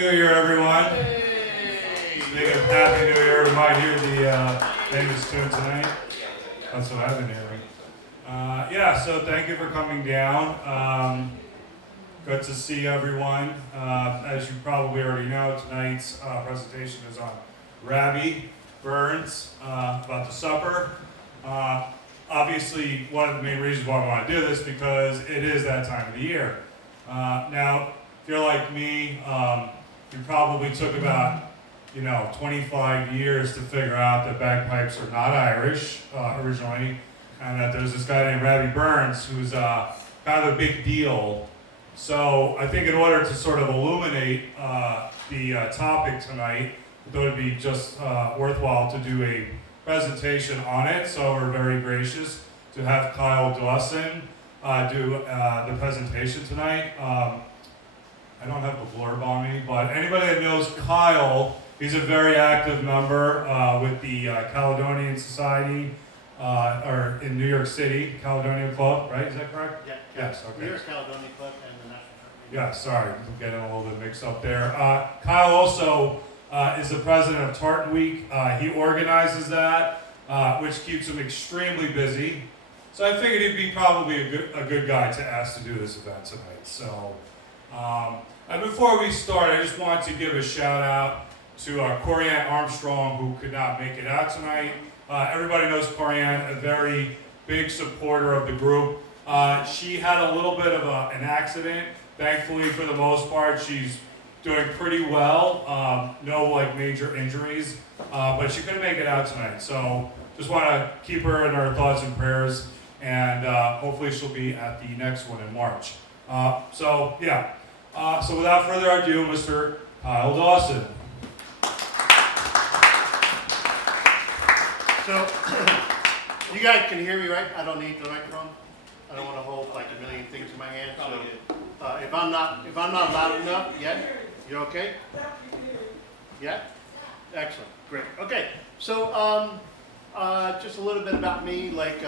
New Year, everyone. Speaking of Happy New Year, we might hear the famous tune tonight. That's what I've been hearing. So thank you for coming down. Good to see everyone. As you probably already know, tonight's presentation is on Rabbi Burns, about the supper. Obviously, one of the main reasons why I want to do this because it is that time of the year. Now, if you're like me, you probably took about 25 years to figure out that bagpipes are not Irish originally, and that there's this guy named Rabbi Burns who's kind of a big deal. So I think in order to sort of illuminate the topic tonight, I thought it'd be just worthwhile to do a presentation on it. So we're very gracious to have Kyle Dawson do the presentation tonight. I don't have the blurb on me, but anybody that knows Kyle, he's a very active member with the Caledonian Society, or in New York City, Caledonian Club, right? Is that correct? Yeah. Yes, okay. New York Caledonian Club and the National Company. Yeah, sorry, I'm getting a little bit mixed up there. Kyle also is the president of Tartan Week. He organizes that, which keeps him extremely busy. So I figured he'd be probably a good guy to ask to do this event tonight. So, and before we start, I just want to give a shout out to Corianne Armstrong, who could not make it out tonight. Everybody knows Corianne, a very big supporter of the group. She had a little bit of an accident. Thankfully, for the most part, she's doing pretty well. No major injuries, but she couldn't make it out tonight. So just want to keep her in our thoughts and prayers, and hopefully she'll be at the next one in March. So without further ado, Mr. Kyle Dawson. So, you guys can hear me, right? I don't need the microphone. I don't want to hold like a million things in my hand. So, if I'm not loud enough, yeah, you're okay? Yeah, excellent, great. Okay, so just a little bit about me. Like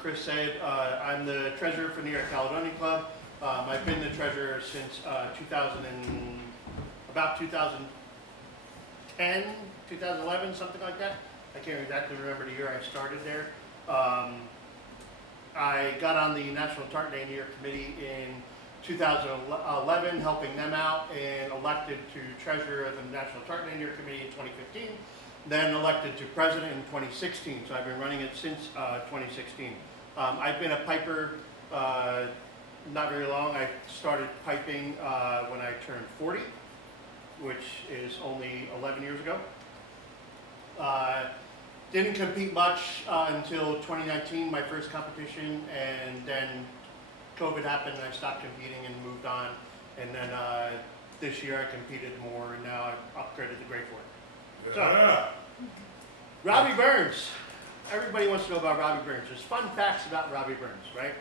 Chris said, I'm the treasurer for New York Caledonian Club. I've been the treasurer since 2010, 2011, something like that. I can't exactly remember the year I started there. I got on the National Tartan Day New York Committee in 2011, helping them out, and elected to treasurer of the National Tartan Day New York Committee in 2015, then elected to president in 2016. So I've been running it since 2016. I've been a piper not very long. I started piping when I turned 40, which is only 11 years ago. Didn't compete much until 2019, my first competition, and then COVID happened and I stopped competing and moved on. And then this year I competed more, and now I've upgraded to grade 4. Yeah. So, Robbie Burns. Everybody wants to know about Robbie Burns. There's fun facts about Robbie Burns, right?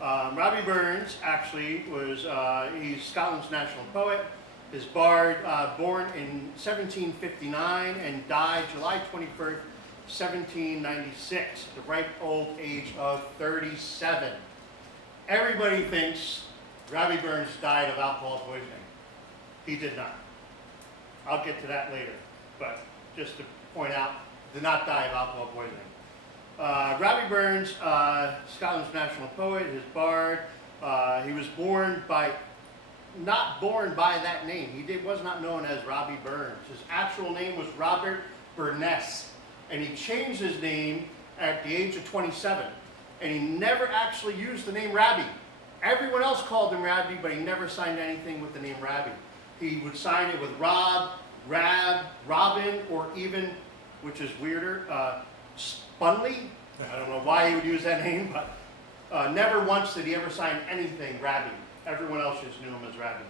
Robbie Burns actually was, he's Scotland's national poet. His bard, born in 1759 and died July 21st, 1796, the ripe old age of 37. Everybody thinks Robbie Burns died of alcohol poisoning. He did not. I'll get to that later, but just to point out, did not die of alcohol poisoning. Robbie Burns, Scotland's national poet, his bard. He was not born by that name. He was not known as Robbie Burns. His actual name was Robert Burness, and he changed his name at the age of 27. And he never actually used the name Rabbi. Everyone else called him Rabbi, but he never signed anything with the name Rabbi. He would sign it with Rob, Rab, Robin, or even, which is weirder, Spunley. I don't know why he would use that name, but never once did he ever sign anything Rabbi. Everyone else just knew him as Rabbi.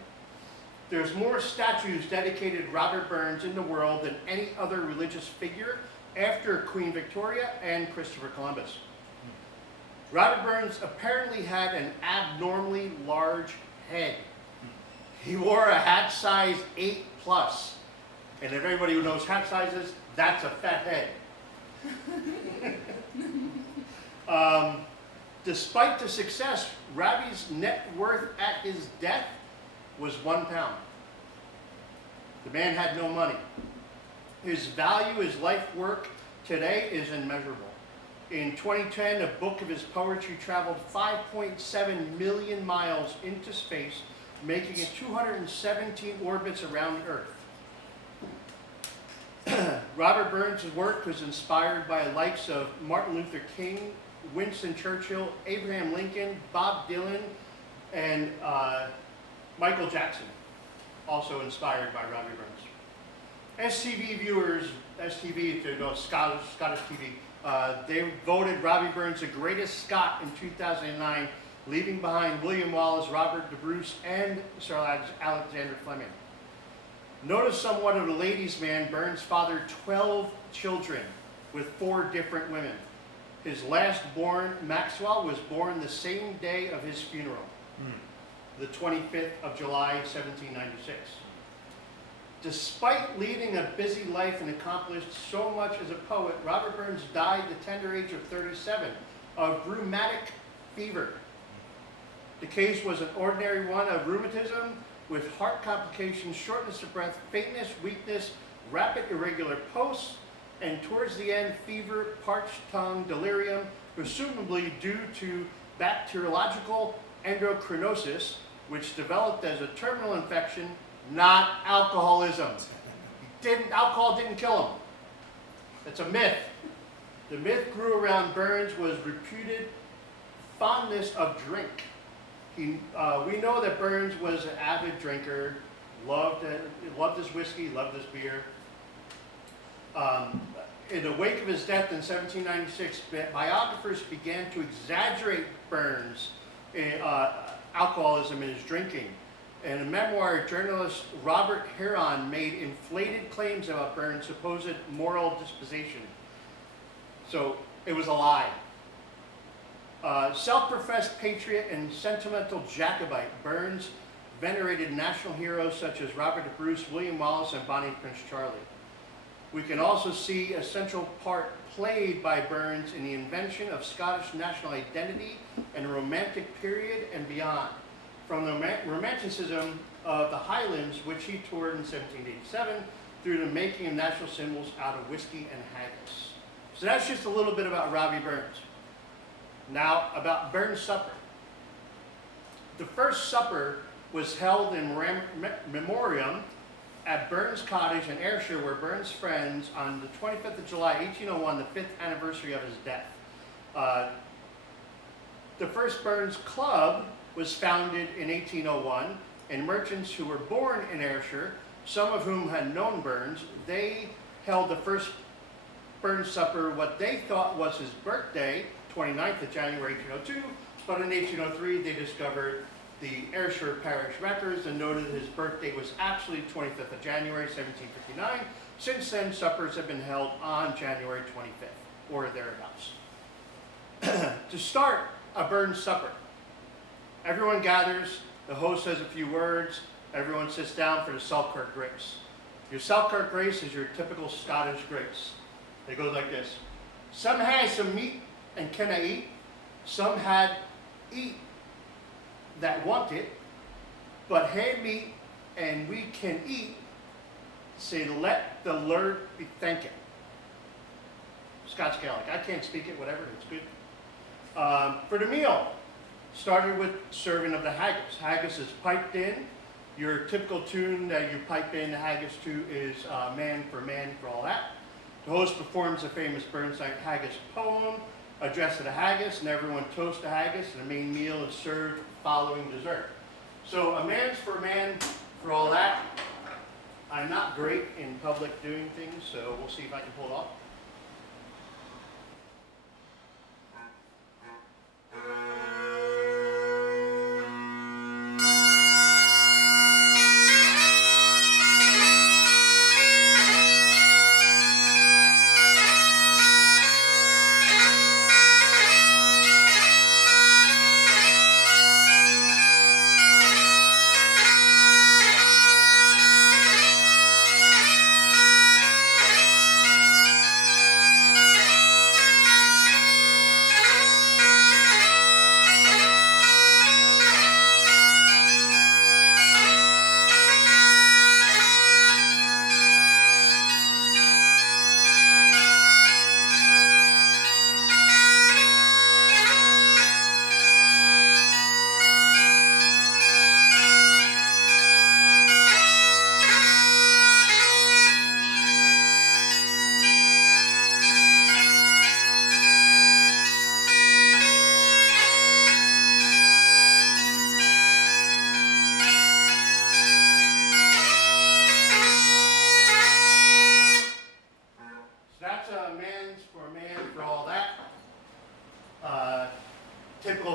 There's more statues dedicated to Robert Burns in the world than any other religious figure after Queen Victoria and Christopher Columbus. Robert Burns apparently had an abnormally large head. He wore a hat size 8+. And if everybody who knows hat sizes, that's a fat head. Despite the success, Robbie's net worth at his death was £1. The man had no money. His value, his life work today is immeasurable. In 2010, a book of his poetry traveled 5.7 million miles into space, making it 217 orbits around the Earth. Robert Burns' work was inspired by the likes of Martin Luther King, Winston Churchill, Abraham Lincoln, Bob Dylan, and Michael Jackson, also inspired by Robbie Burns. STV viewers, STV, to go Scottish TV, they voted Robbie Burns the greatest Scot in 2009, leaving behind William Wallace, Robert the Bruce, and Sir Alexander Fleming. Notice somewhat of a ladies' man, Burns fathered 12 children with 4 different women. His last born, Maxwell, was born the same day of his funeral, the 25th of July, 1796. Despite leading a busy life and accomplished so much as a poet, Robert Burns died at the tender age of 37 of rheumatic fever. The case was an ordinary one of rheumatism with heart complications, shortness of breath, faintness, weakness, rapid irregular pulse, and towards the end, fever, parched tongue, delirium, presumably due to bacteriological endocrinosis, which developed as a terminal infection, not alcoholism. Alcohol didn't kill him. It's a myth. The myth grew around Burns was reputed fondness of drink. We know that Burns was an avid drinker, loved his whiskey, loved his beer. In the wake of his death in 1796, biographers began to exaggerate Burns' alcoholism and his drinking. In a memoir, journalist Robert Heron made inflated claims about Burns' supposed moral disposition. So it was a lie. Self-professed patriot and sentimental Jacobite, Burns venerated national heroes such as Robert the Bruce, William Wallace, and Bonnie Prince Charlie. We can also see a central part played by Burns in the invention of Scottish national identity and the Romantic period and beyond. From the Romanticism of the Highlands, which he toured in 1787, through the making of national symbols out of whiskey and haggis. So that's just a little bit about Robbie Burns. Now, about Burns' supper. The first supper was held in memoriam at Burns Cottage in Ayrshire, where Burns' friends, on the 25th of July, 1801, the 5th anniversary of his death. The first Burns Club was founded in 1801, and merchants who were born in Ayrshire, some of whom had known Burns, they held the first Burns supper, what they thought was his birthday, 29th of January 1802, but in 1803 they discovered the Ayrshire parish records and noted his birthday was actually 25th of January 1759. Since then, suppers have been held on January 25th, or thereabouts. To start a Burns supper, everyone gathers, the host says a few words, everyone sits down for the Selkirk grace. Your Selkirk grace is your typical Scottish grace. It goes like this. Some had some meat and can I eat. Some had eat that want it, but had meat and we can eat. Say, let the Lord be thanking. Scots Gaelic. I can't speak it, whatever, it's good. For the meal, started with serving of the haggis. Haggis is piped in. Your typical tune that you pipe in the haggis to is man, for all that. The host performs a famous Burnside haggis poem addressed to the haggis, and everyone toasts the haggis, and the main meal is served following dessert. So a man's for man, for all that. I'm not great in public doing things, so we'll see if I can pull it off.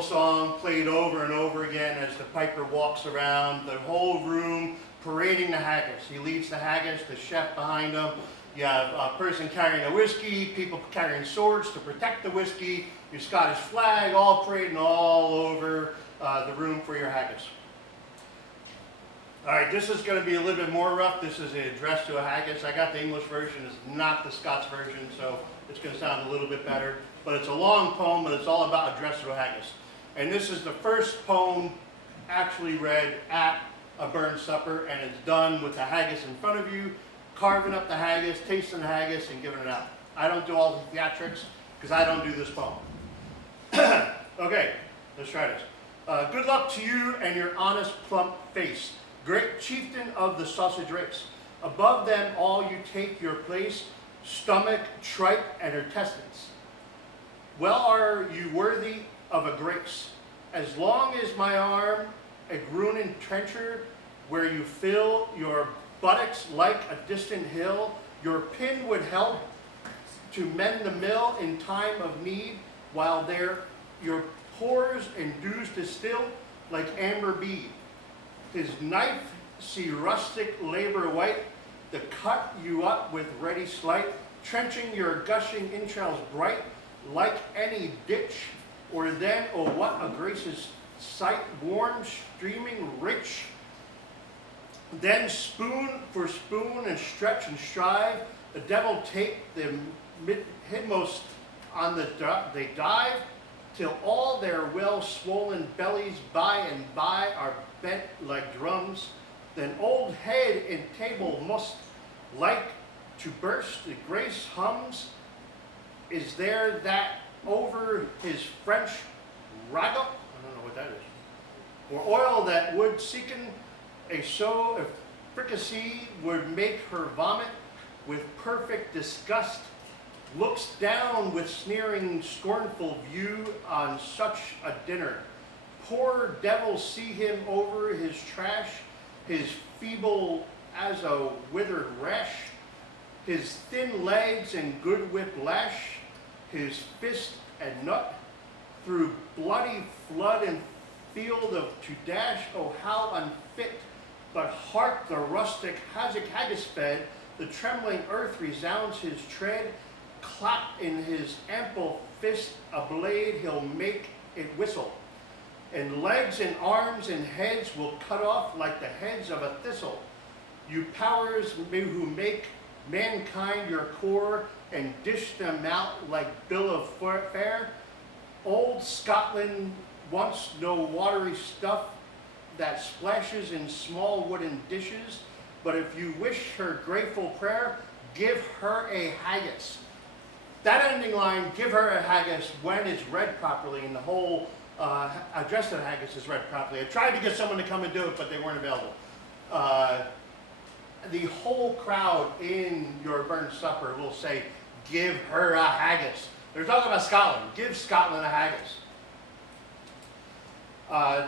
song played over and over again as the piper walks around the whole room parading the haggis. He leads the haggis, the chef behind him. You have a person carrying a whiskey, people carrying swords to protect the whiskey, your Scottish flag, all parading all over the room for your haggis. All right, this is going to be a little bit more rough. This is an address to a haggis. I got the English version, it's not the Scots version, so it's going to sound a little bit better. But it's a long poem, and it's all about address to a haggis. And this is the first poem actually read at a burn supper, and it's done with the haggis in front of you, carving up the haggis, tasting the haggis, and giving it out. I don't do all the theatrics, because I don't do this poem. Okay, let's try this. Good luck to you and your honest, plump face, great chieftain of the sausage race. Above them all you take your place, stomach, tripe, and intestines. Well are you worthy of a grace. As long as my arm, a grunin trencher, where you fill your buttocks like a distant hill, your pin would help to mend the mill in time of need, while there your pores and dews distill like amber bead. His knife see rustic labor white, to cut you up with ready sleight, trenching your gushing entrails bright, like any ditch, or then, oh what a gracious sight, warm, streaming, rich. Then spoon for spoon and stretch and strive, the devil take the midmost on they dive, till all their well-swollen bellies by and by are bent like drums. Then old head and table must like to burst, the grace hums. Is there that over his French ragout, I don't know what that is, or oil that would seeken a so if fricassee would make her vomit with perfect disgust, looks down with sneering scornful view on such a dinner. Poor devils see him over his trash, his feeble as a withered rash, his thin legs and good whip lash, his fist and nut, through bloody flood and field of to dash, oh how unfit, but hark the rustic haggis fed, the trembling earth resounds his tread, clap in his ample fist a blade he'll make it whistle, and legs and arms and heads will cut off like the heads of a thistle. You powers who make mankind your core and dish them out like bill of fare, old Scotland wants no watery stuff that splashes in small wooden dishes, but if you wish her grateful prayer, give her a haggis. That ending line, give her a haggis, when it's read properly, and the whole address to the haggis is read properly. I tried to get someone to come and do it, but they weren't available. The whole crowd in your burn supper will say, give her a haggis. They're talking about Scotland. Give Scotland a haggis.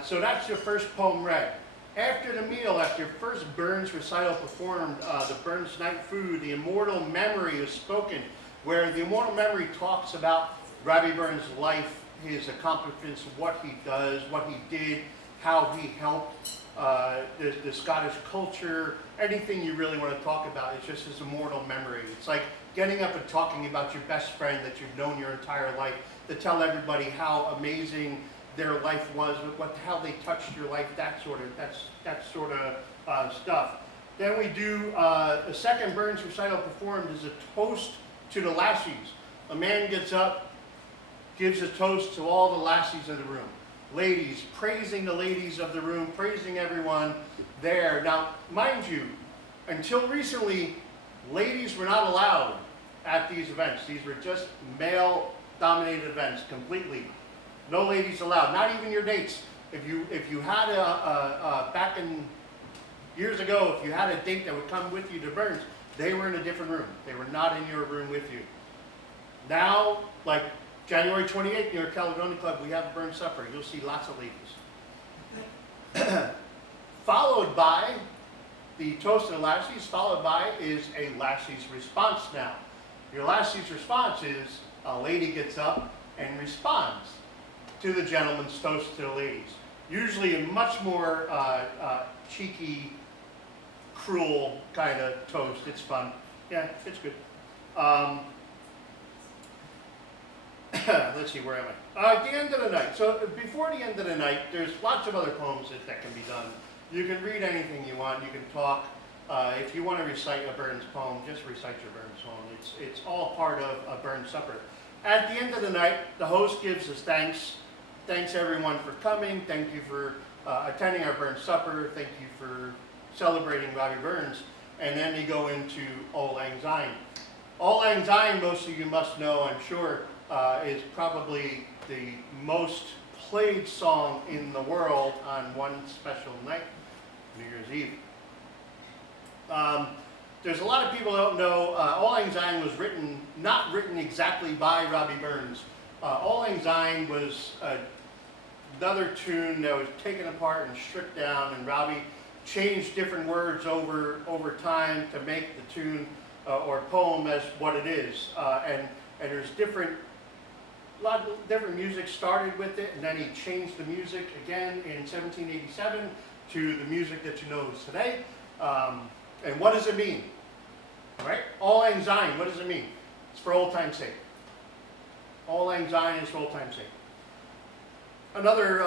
So that's your first poem read. After the meal, after your first Burns recital performed, the Burns night food, the immortal memory is spoken, where the immortal memory talks about Robbie Burns' life, his accomplishments, what he does, what he did, how he helped the Scottish culture, anything you really want to talk about. It's just his immortal memory. It's like getting up and talking about your best friend that you've known your entire life, to tell everybody how amazing their life was, how they touched your life, that sort of stuff. Then we do a second Burns recital performed is a toast to the lassies. A man gets up, gives a toast to all the lassies in the room. Ladies, praising the ladies of the room, praising everyone there. Now, mind you, until recently, ladies were not allowed at these events. These were just male-dominated events completely. No ladies allowed, not even your dates. If you had back in years ago, if you had a date that would come with you to Burns, they were in a different room. They were not in your room with you. Now, like January 28th, near Caledonia Club, we have a Burns supper. You'll see lots of ladies. Followed by the toast of the lassies, followed by is a lassie's response now. Your lassie's response is a lady gets up and responds. to the gentleman's toast to the ladies. Usually a much more cheeky, cruel kind of toast. It's fun. Yeah, it's good. Let's see, where am I? At the end of the night. So before the end of the night, there's lots of other poems that can be done. You can read anything you want. You can talk. If you want to recite a Burns poem, just recite your Burns poem. It's all part of a Burns supper. At the end of the night, the host gives us thanks. Thanks everyone for coming. Thank you for attending our Burns supper. Thank you for celebrating Robbie Burns. And then they go into Auld Lang Syne. Auld Lang Syne, most of you must know, I'm sure, is probably the most played song in the world on one special night, New Year's Eve. There's a lot of people who don't know, Auld Lang Syne was not written exactly by Robbie Burns. Auld Lang Syne was another tune that was taken apart and stripped down, and Robbie changed different words over time to make the tune or poem as what it is. And there's a lot of different music started with it, and then he changed the music again in 1787 to the music that you know today. And what does it mean? Right? Auld Lang Syne, what does it mean? It's for old time's sake. Auld Lang Syne is for old time's sake. Another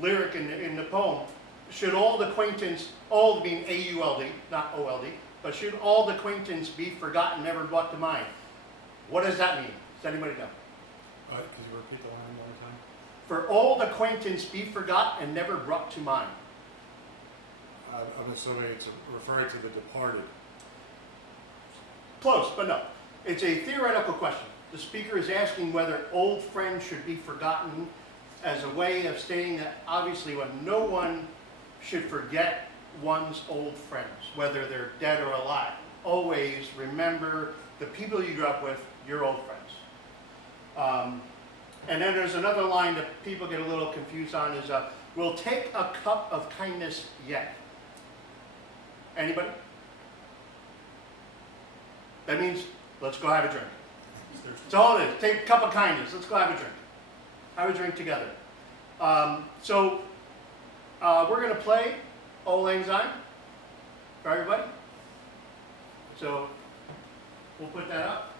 lyric in the poem, should old acquaintance, old being A-U-L-D, not O-L-D, but should old acquaintance be forgotten, never brought to mind? What does that mean? Does anybody know? Could you repeat the line one more time? For old acquaintance be forgot and never brought to mind. I'm assuming it's referring to the departed. Close, but no. It's a theoretical question. The speaker is asking whether old friends should be forgotten as a way of stating that obviously no one should forget one's old friends, whether they're dead or alive. Always remember the people you grew up with, your old friends. And then there's another line that people get a little confused on is, we'll take a cup of kindness yet. Anybody? That means, let's go have a drink. That's all it is. Take a cup of kindness. Let's go have a drink. Have a drink together. So we're going to play Auld Lang Syne for everybody. So we'll put that up.